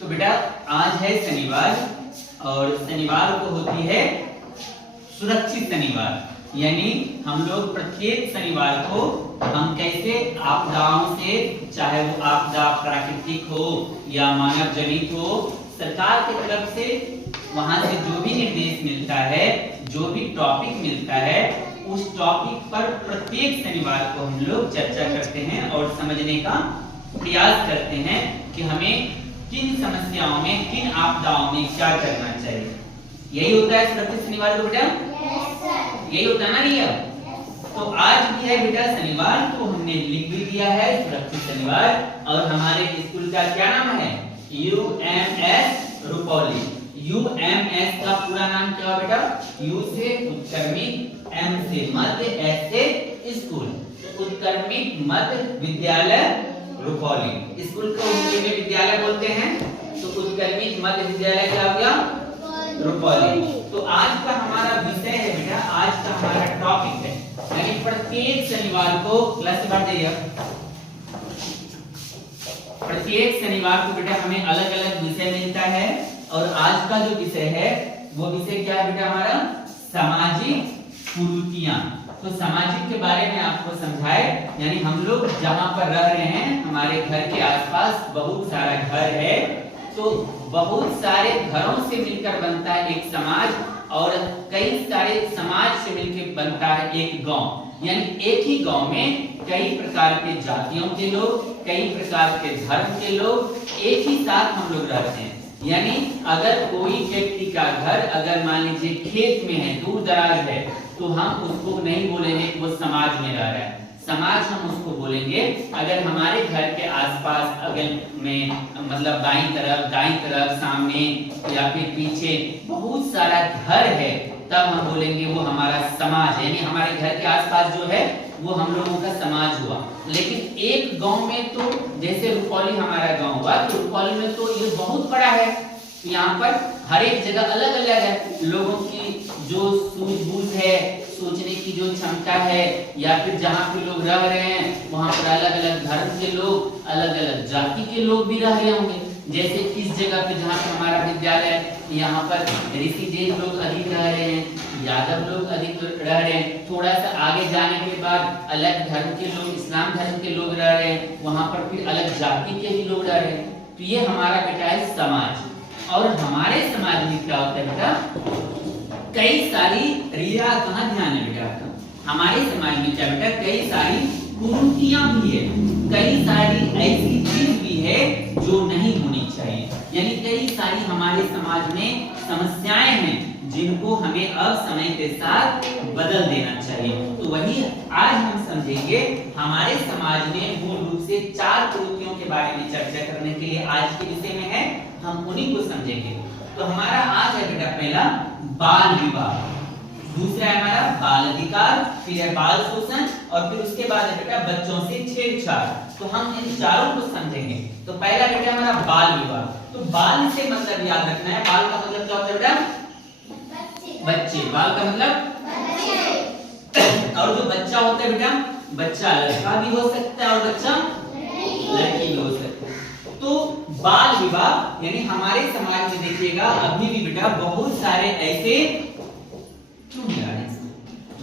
तो बेटा आज है शनिवार और शनिवार को होती है सुरक्षित शनिवार, यानी हम लोग प्रत्येक शनिवार को हम कैसे आपदाओं से, चाहे वो आपदा प्राकृतिक हो या मानव जनित हो, सरकार की तरफ से वहां से जो भी निर्देश मिलता है, जो भी टॉपिक मिलता है, उस टॉपिक पर प्रत्येक शनिवार को हम लोग चर्चा करते हैं और समझने का प्रयास करते हैं कि हमें किन समस्याओं में, किन आपदाओं में क्या करना चाहिए। यही होता है सुरक्षित शनिवार को बेटा? यही होता है ना भैया? तो आज भी है बेटा शनिवार, तो हमने लिख भी दिया है सुरक्षित शनिवार। और हमारे स्कूल का क्या नाम है? UMS रुपौली। UMS का पूरा नाम क्या है बेटा? U से उत्क्रमित, M से मध्य, S से स्कूल, उत्क्रमित मध्य विद्यालय रुपौली। स्कूल को हिंदी में विद्यालय बोलते हैं, तो उत्क्रमित मध्य विद्यालय क्या हो गया? रुपौली। तो आज का हमारा विषय है बेटा, आज का हमारा टॉपिक है, यानी प्रत्येक शनिवार को क्लास बढ़ जाइए, प्रत्येक शनिवार को बेटा हमें अलग अलग विषय मिलता है। और आज का जो विषय है वो विषय क्या है बेटा हमारा? सामाजिक कुरीतियां। तो सामाजिक के बारे में आपको समझाए, यानी हम लोग जहां पर रह रहे हैं, हमारे घर के आसपास बहुत सारा घर है, तो बहुत सारे घरों से मिलकर बनता है एक समाज, और कई सारे समाज से मिलकर बनता है एक गांव। यानी एक ही गांव में कई प्रकार के जातियों के लोग, कई प्रकार के धर्म के लोग एक ही साथ हम लोग रहते हैं। यानी अगर कोई व्यक्ति का घर अगर मान लीजिए खेत में है, दूर दराज है, तो हम उसको नहीं बोलेंगे वो समाज में रह रहा है। समाज हम उसको बोलेंगे अगर हमारे घर के आसपास अगल में, मतलब दाईं तरफ सामने या फिर पीछे बहुत सारा घर है, तब हम बोलेंगे वो हमारा समाज है, यानी हमारे घर के आसपास जो है वो हम लोगों का समाज हुआ। लेकिन एक गांव में तो, जैसे रुपौली हमारा गांव हुआ, तो रुपौली में तो ये बहुत बड़ा है, यहाँ पर हर एक जगह अलग अलग है, लोगों की जो सूझबूझ है, सोचने की जो क्षमता है, या फिर जहाँ पे लोग रह रहे हैं वहाँ पर अलग अलग धर्म के लोग, अलग अलग जाति के लोग भी रह रहे होंगे। जैसे इस जगह पे जहाँ पे हमारा विद्यालय, यहाँ पर ऋषिदेव लोग अधिक रह रहे हैं, यादव लोग अधिक रह रहे हैं। थोड़ा सा आगे जाने के बाद अलग धर्म के लोग, इस्लाम धर्म के लोग रह रहे हैं, वहाँ पर फिर अलग जाति के भी लोग रह रहे हैं। तो ये हमारा बेटा है समाज। और हमारे समाज में क्या होता है बेटा? कई सारी रिया, कहाँ ध्यान है बेटा? हमारे समाज में क्या बेटा? कई सारी कुरीतियां भी है, कई सारी ऐसी चीज भी है जो नहीं होनी चाहिए। यानी कई सारी हमारे समाज में समस्याएं हैं जिनको हमें अब समय के साथ बदल देना चाहिए। तो वही आज हम समझेंगे। हमारे समाज में मूल रूप से 4 कुरीतियों के बारे में चर्चा करने के लिए आज के विषय में है, हम उन्हीं को समझेंगे। तो हमारा आज है बेटा पहला बाल विवाह, दूसरा है हमारा बाल अधिकार, फिर है बाल शोषण, और फिर उसके बाद है बेटा बच्चों से छेड़छाड़। तो हम इन चारों को समझेंगे। तो पहला बेटा हमारा बाल विवाह। तो बाल से मतलब याद रखना है, बाल का मतलब क्या होता है बेटा? बच्चे। बाल का मतलब बच्चे। और जो बच्चा होता है बेटा, बच्चा लड़का भी हो सकता है और बच्चा लड़की भी हो सकता है। तो बाल विवाह यानी हमारे समाज में देखिएगा अभी भी बेटा बहुत सारे ऐसे,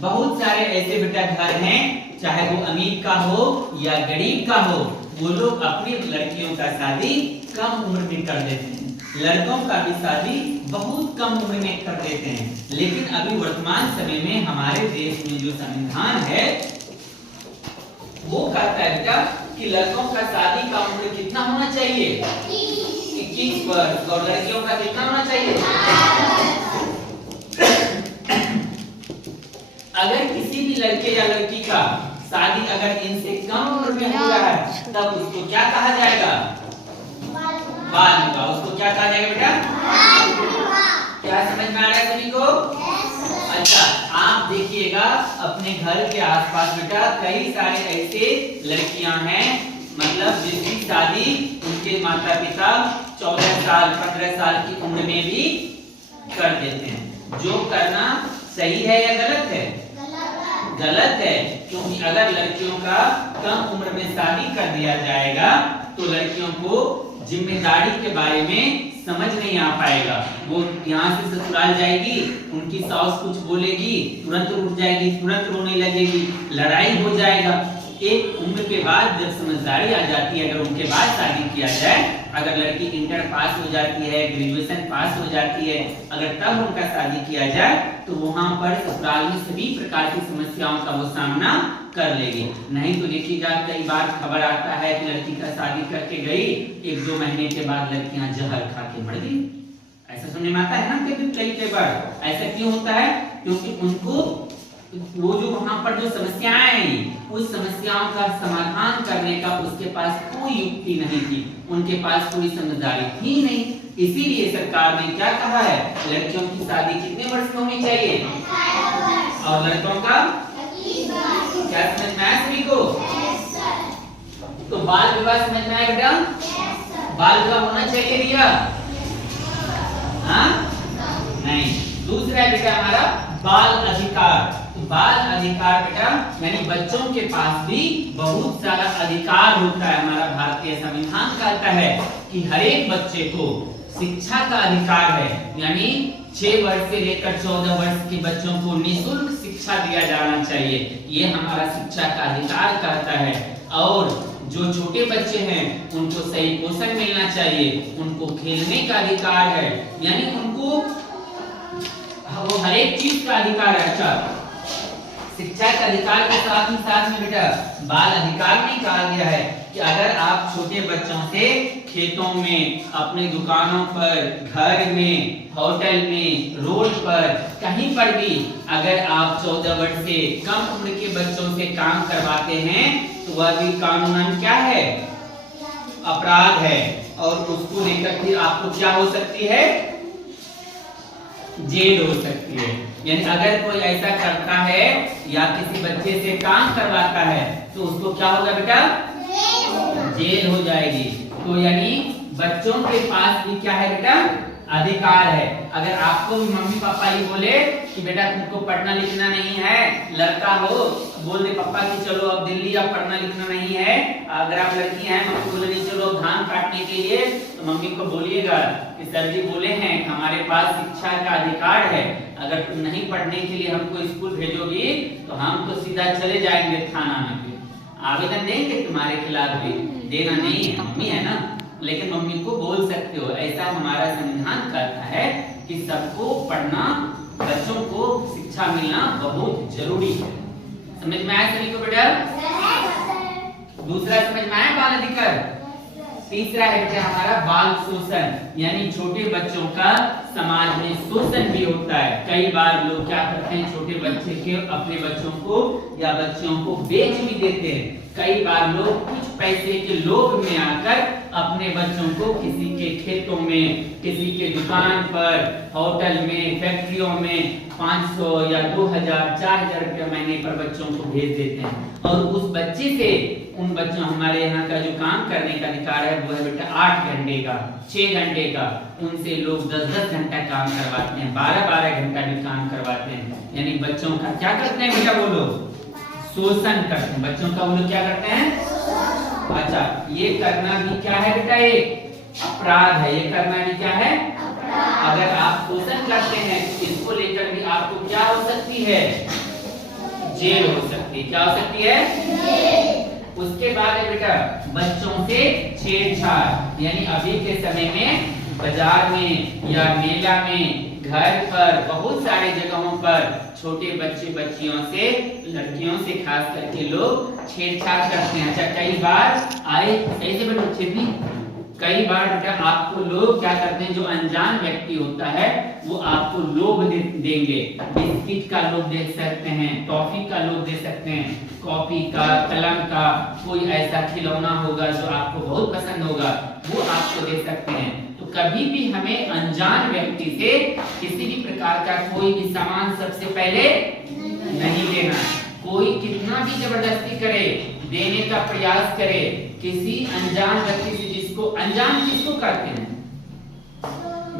बहुत सारे ऐसे बेटा घर हैं, चाहे वो अमीर का हो या गरीब का हो, वो लोग अपनी लड़कियों का शादी कम उम्र में कर देते हैं, लड़कों का भी शादी बहुत कम उम्र में कर देते हैं। लेकिन अभी वर्तमान समय में हमारे देश में जो संविधान है वो कहता है बेटा कि लड़कों का शादी का उम्र कितना होना चाहिए? 21 वर्ष, और लड़कियों का कितना होना चाहिए? अगर किसी भी लड़के या लड़की का शादी अगर इनसे कम उम्र में हो रहा है, तब उसको क्या कहा जाएगा? बाल विवाह। उसको क्या कहा जाएगा बेटा? क्या समझ में आ रहा है सभी को? अच्छा, आप देखिएगा अपने घर के आसपास बेटा कई सारे ऐसे लड़कियां हैं, मतलब जिनकी शादी उनके माता पिता 14 साल 15 साल की उम्र में भी कर देते हैं। जो करना सही है या गलत है? गलत है, क्योंकि अगर लड़कियों का कम उम्र में शादी कर दिया जाएगा तो लड़कियों को जिम्मेदारी के बारे में समझ नहीं आ पाएगा। वो यहाँ से ससुराल जाएगी, उनकी सास कुछ बोलेगी, तुरंत उठ जाएगी, तुरंत रोने लगेगी, लड़ाई हो जाएगा। एक उम्र के बाद जब समझदारी आ जाती है, अगर उनके बाद शादी किया जाए, अगर लड़की इंटर पास हो जाती है, ग्रेजुएशन पास हो जाती है, अगर तब उनका शादी किया जाए तो वहां पर ससुराल में सभी प्रकार की समस्याओं का वो सामना कर लेगी। नहीं तो देखिएगा कई बार खबर आता है कि लड़की का शादी करके गई, 1-2 महीने के बाद लड़कियां जहर खा के मर गई। ऐसा सुनने में आता है ना कई बार। ऐसा क्यों होता है? क्योंकि उनको वो जो वहां पर जो समस्याएं आई, उस समस्याओं का समाधान करने का उसके पास कोई युक्ति नहीं थी, उनके पास कोई समझदारी थी नहीं। इसीलिए सरकार ने क्या कहा है, लड़कियों की शादी कितने वर्ष में होनी चाहिए और लड़कों का क्या समझ में आया सभी को? तो बाल विवाह समझ में आया बेटा? बाल विवाह होना चाहिए रिया? हाँ नहीं। दूसरा है बेटा हमारा बाल अधिकार। तो बाल अधिकार बेटा यानी बच्चों के पास भी बहुत सारा अधिकार होता है। हमारा भारतीय संविधान कहता है कि हर एक बच्चे को शिक्षा का अधिकार है, यानी 6 वर्ष से लेकर 14 वर्ष के बच्चों को निःशुल्क शिक्षा दिया जाना चाहिए। ये हमारा शिक्षा का अधिकार कहता है। और जो छोटे बच्चे हैं उनको सही पोषण मिलना चाहिए, उनको खेलने का अधिकार है, यानी उनको वो हर एक चीज का अधिकार है। अच्छा, शिक्षा के अधिकार के साथ ही साथ में बेटा बाल अधिकार में कहा गया है कि अगर आप छोटे बच्चों से खेतों में, अपने दुकानों पर, घर में, होटल में, रोड पर, कहीं पर भी अगर आप 14 वर्ष से कम उम्र के बच्चों से काम करवाते हैं तो वह भी कानूनन क्या है? अपराध है। और उसको लेकर फिर आपको क्या हो सकती है? जेल हो सकती है। यानी अगर कोई ऐसा करता है या किसी बच्चे से काम करवाता है तो उसको क्या होगा बेटा? जेल हो जाएगी। तो यानी बच्चों के पास भी क्या है बेटा? अधिकार है। अगर आपको भी मम्मी पापा ये बोले कि बेटा तुमको पढ़ना लिखना नहीं है, लड़का हो बोल दे पापा कि चलो अब दिल्ली, अब पढ़ना लिखना नहीं है। अगर आप लड़की हैं, मम्मी बोले नहीं चलो धान काटने के लिए, तो मम्मी को बोलिएगा कि सर जी बोले हैं हमारे पास शिक्षा का अधिकार है, अगर तुम नहीं पढ़ने के लिए हमको स्कूल भेजोगी तो हम तो सीधा चले जाएंगे थाना में, आवेदन देंगे तुम्हारे खिलाफ भी। देना नहीं है, मम्मी है ना, लेकिन मम्मी को बोल सकते हो। ऐसा हमारा संविधान कहता है कि सबको पढ़ना, बच्चों को शिक्षा मिलना बहुत जरूरी है। समझ में आया सभी को बेटा? दूसरा समझ में आया बाल अधिकार। तीसरा है बेटा हमारा बाल शोषण, यानी छोटे बच्चों का समाज में शोषण भी होता है। कई बार लोग क्या करते हैं, छोटे बच्चे के अपने बच्चों को या बच्चियों को बेच भी देते हैं। कई बार लोग कुछ पैसे के लोभ में आकर अपने बच्चों को किसी के खेतों में, किसी के दुकान पर, होटल में, फैक्ट्रियों में 500 या 2000, 4000 रुपया महीने पर बच्चों को भेज देते हैं। और उस बच्चे से उन बच्चों, हमारे यहाँ का जो काम करने का अधिकार है वो है बेटा 8 घंटे का, 6 घंटे का। उनसे लोग 10-10 घंटा काम करवाते हैं, 12-12 घंटा भी काम करवाते हैं। यानी बच्चों का क्या करते हैं बेटा? वो लोग शोषण करते हैं बच्चों का। वो लोग क्या करते हैं? अच्छा, ये करना भी क्या है बेटा? एक अपराध है। ये करना भी क्या है? अगर आप शोषण करते हैं इसको लेकर भी आपको क्या हो सकती है? जेल हो सकती है। क्या हो सकती है? उसके बाद है बेटा बच्चों से छेड़छाड़, यानी अभी के समय में बाजार में या मेला में, घर पर, बहुत सारे जगहों पर छोटे बच्चे बच्चियों से, लड़कियों से खास करके लोग छेड़छाड़ करते हैं। अच्छा, कई बार आए ऐसे बच्चे भी, कई बार बेटा आपको लोग क्या करते हैं, जो अनजान व्यक्ति होता है वो आपको लोभ देंगे। बिस्किट का लोभ दे सकते हैं, टॉफी का लोभ दे सकते हैं, कॉपी का, कलम का, कोई ऐसा खिलौना होगा जो आपको बहुत पसंद होगा वो आपको दे सकते हैं। तो कभी भी हमें अनजान व्यक्ति से किसी भी प्रकार का कोई भी सामान सबसे पहले नहीं देना। कोई कितना भी जबरदस्ती करे, देने का प्रयास करे किसी अनजान व्यक्ति से, जिसको अनजान किसको कहते हैं?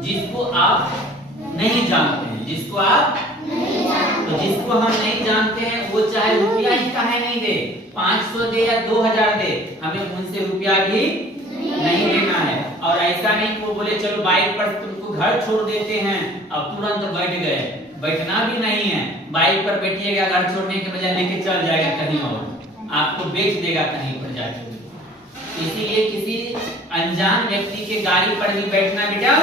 जिसको आप नहीं जानते हैं, जिसको आप तो जिसको हम नहीं जानते हैं वो चाहे रुपया ही काहे नहीं दे, 500 दे या 2000 दे, हमें उनसे रुपया भी नहीं देना है। और ऐसा नहीं वो बोले चलो बाइक पर तुमको घर छोड़ देते हैं, अब तुरंत बैठ गए, बैठना भी नहीं है। बाइक पर बैठिएगा, घर छोड़ने के बजाय लेके चल जाएगा कहीं और, आपको बेच देगा कहीं पर जाके। इसीलिए किसी अनजान व्यक्ति के गाड़ी पर भी बैठना बेटा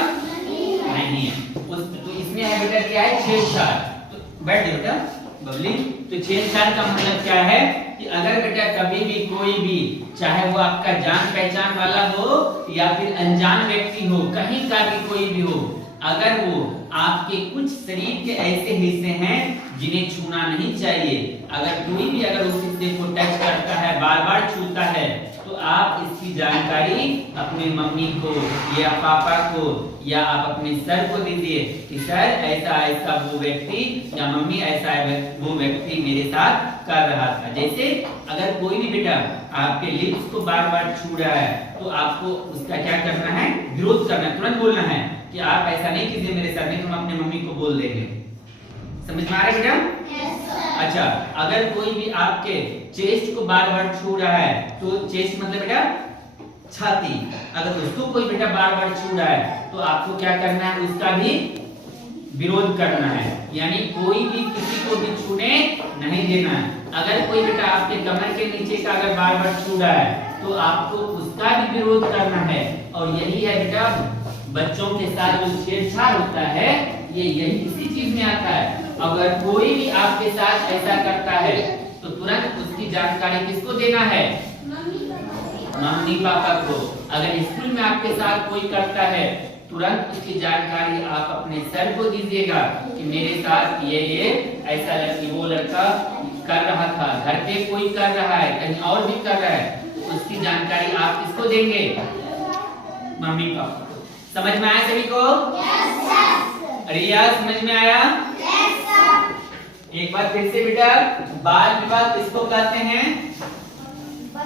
नहीं है। तो इसमें है बेटा क्या है, छेड़छाड़। तो बैठ जाओ बेटा बबली। तो छेड़छाड़ का मतलब क्या है कि अगर बेटा कभी भी कोई भी, चाहे वो आपका जान पहचान वाला हो या फिर अनजान व्यक्ति हो, कहीं का भी कोई भी हो, अगर वो आपके कुछ शरीर के ऐसे हिस्से हैं जिन्हें छूना नहीं चाहिए, अगर कोई भी अगर उस हिस्से को टच करता है, बार बार छूता है, तो आप इसकी जानकारी अपने मम्मी को या पापा को या आप अपने सर को दीजिए कि सर ऐसा ऐसा वो व्यक्ति या मम्मी ऐसा वो व्यक्ति मेरे साथ कर रहा था। जैसे अगर कोई भी बेटा आपके लिप्स को बार बार छू रहा है तो आपको उसका क्या करना है, विरोध करना है, तुरंत बोलना है कि आप ऐसा नहीं कीजिए मेरे साथ, नहीं तो हम अपने मम्मी को बोल देंगे। समझ में आ रहा है बेटा? अच्छा, अगर कोई भी आपके चेस्ट को बार बार छू रहा है, तो चेस्ट मतलब बेटा छाती, अगर उसको कोई बेटा बार बार छू रहा है तो आपको क्या करना है, उसका भी विरोध करना है। यानी कोई भी किसी को भी छूने नहीं देना है। अगर कोई बेटा आपके कमर के नीचे का अगर बार बार छू रहा है तो आपको उसका भी विरोध करना है। और यही है बेटा बच्चों के साथ जो छेड़छाड़ होता है, ये यही इसी चीज में आता है। अगर कोई भी आपके साथ ऐसा करता है तो तुरंत उसकी जानकारी किसको देना है, मम्मी पापा को। अगर स्कूल में आपके साथ कोई करता है तुरंत उसकी जानकारी आप अपने सर को दीजिएगा कि मेरे साथ ये ऐसा लड़की वो लड़का कर रहा था, घर पे कोई कर रहा है, कहीं और भी कर रहा है, तो उसकी जानकारी आप किसको देंगे, मम्मी पापा। समझ में आया सभी को? रिया समझ में आया? एक बार फिर से बेटा, बाल विवाह किसको कहते हैं?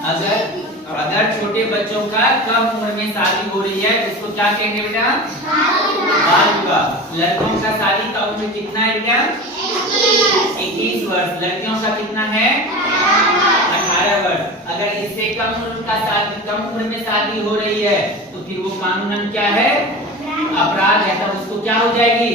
अगर छोटे बच्चों का कम उम्र में शादी हो रही है तो इसको क्या कहेंगे बेटा? बाल विवाह। लड़कों का शादी का उम्र कितना है बेटा? 21 वर्ष। लड़कियों का कितना है? 18 वर्ष। अगर इससे कम उम्र का शादी, कम उम्र में शादी हो रही है तो फिर वो कानूनन क्या है, अपराध है, तब उसको क्या हो जाएगी,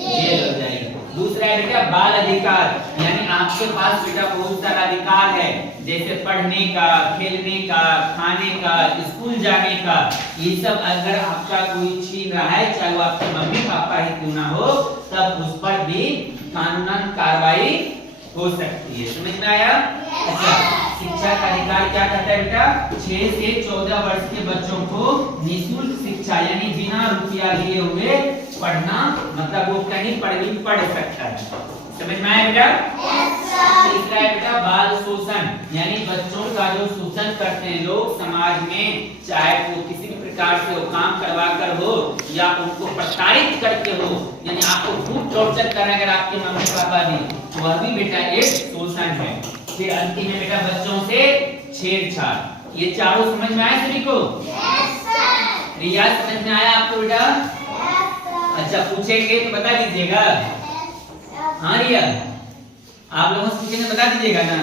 जेल हो जाएगी। दूसरा है बेटा बाल अधिकार, यानी आपके पास बेटा बहुत सारा अधिकार है, जैसे पढ़ने का, खेलने का, खाने का, स्कूल जाने का। ये सब अगर आपका कोई छीन रहा है, चाहे वो आपके मम्मी पापा ही क्यों ना हो, तब उस पर भी कानूनन कार्रवाई हो सकती है। समझ में आया? अच्छा, शिक्षा का अधिकार क्या कहता है बेटा? 6 से 14 वर्ष के बच्चों को निःशुल्क शिक्षा, यानी बिना रुपया लिए हुए पढ़ना, मतलब वो कहीं पर भी पढ़ सकता है। समझ में आया बेटा? तीसरा है बेटा बाल शोषण, यानी बच्चों का जो शोषण करते हैं लोग समाज में, चाहे वो किसी भी प्रकार से वो काम करवा कर हो या उनको प्रताड़ित करके हो, यानी आपको खूब टॉर्चर कर रहे हैं अगर आपके मम्मी पापा भी, वह भी बेटा एक शोषण है। फिर अंतिम है बेटा बच्चों से छेड़छाड़। ये चारों समझ में आया सभी को? रिया समझ में आया आपको बेटा? अच्छा, पूछेंगे तो बता दीजिएगा। हाँ रिया, आप लोगों से पूछेंगे बता दीजिएगा ना?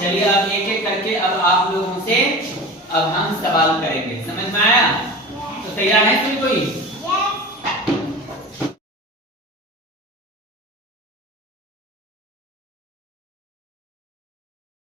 चलिए अब एक एक करके अब आप लोगों से अब हम सवाल करेंगे। समझ में आया? तो तैयार है सभी कोई?